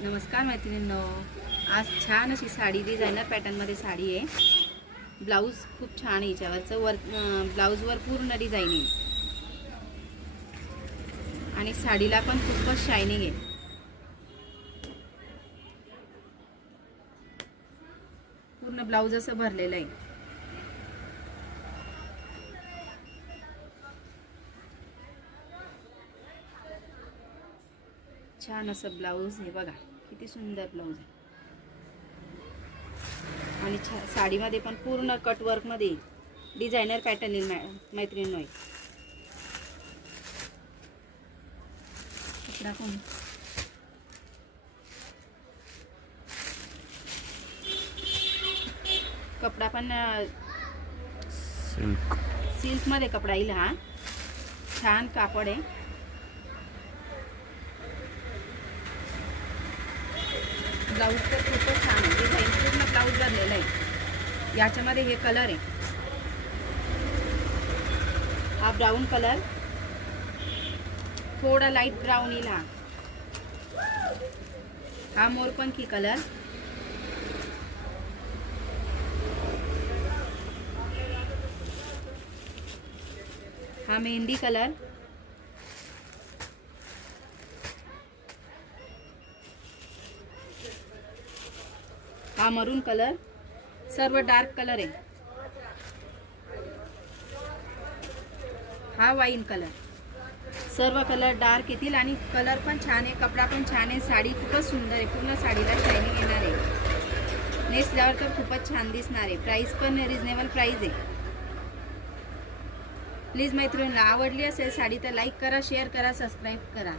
नमस्कार मैत्रिणींनो, आज छान अशी साडी डिझायनर पॅटर्नमध्ये साडी आहे। ब्लाऊज खूप छान आहे, याच्यावरचं ब्लाऊजवर पूर्ण डिझाईन आहे आणि साडीला पण खूपच शायनिंग आहे। पूर्ण ब्लाऊज असं भरलेलं आहे। छान असं ब्लाऊज आहे बघा, किती सुंदर ब्लाऊज आहे आणि साडीमध्ये पण पूर्ण कट वर्क मध्ये डिझायनर पॅटर्न मैत्रिणींनो आहे। कपडा पण सिल्क मध्ये कपडा येईल हा, छान कापड आहे। ब्लाऊज तर खूपच छान आहे, डिझाईन पूर्ण ब्लाऊज भरलेला आहे। याच्यामध्ये हे कलर आहे, हा ब्राऊन कलर, थोडा लाईट ब्राऊन येईल हा मोरपंखी कलर, हा मेहंदी कलर, हा मरून कलर, सर्व डार्क कलर आहे। हा वाईन कलर, सर्व कलर डार्क येतील आणि कलर पण छान आहे, कपडा पण छान आहे। साडी खूपच सुंदर आहे, पूर्ण साडीला शायनिंग येणार आहे। नेसल्यावर तर खूपच छान दिसणार आहे। प्राइस पण रिजनेबल प्राइस आहे। प्लीज मैत्रिणींना आवडली असेल साडी तर लाईक करा, शेअर करा, सबस्क्राईब करा।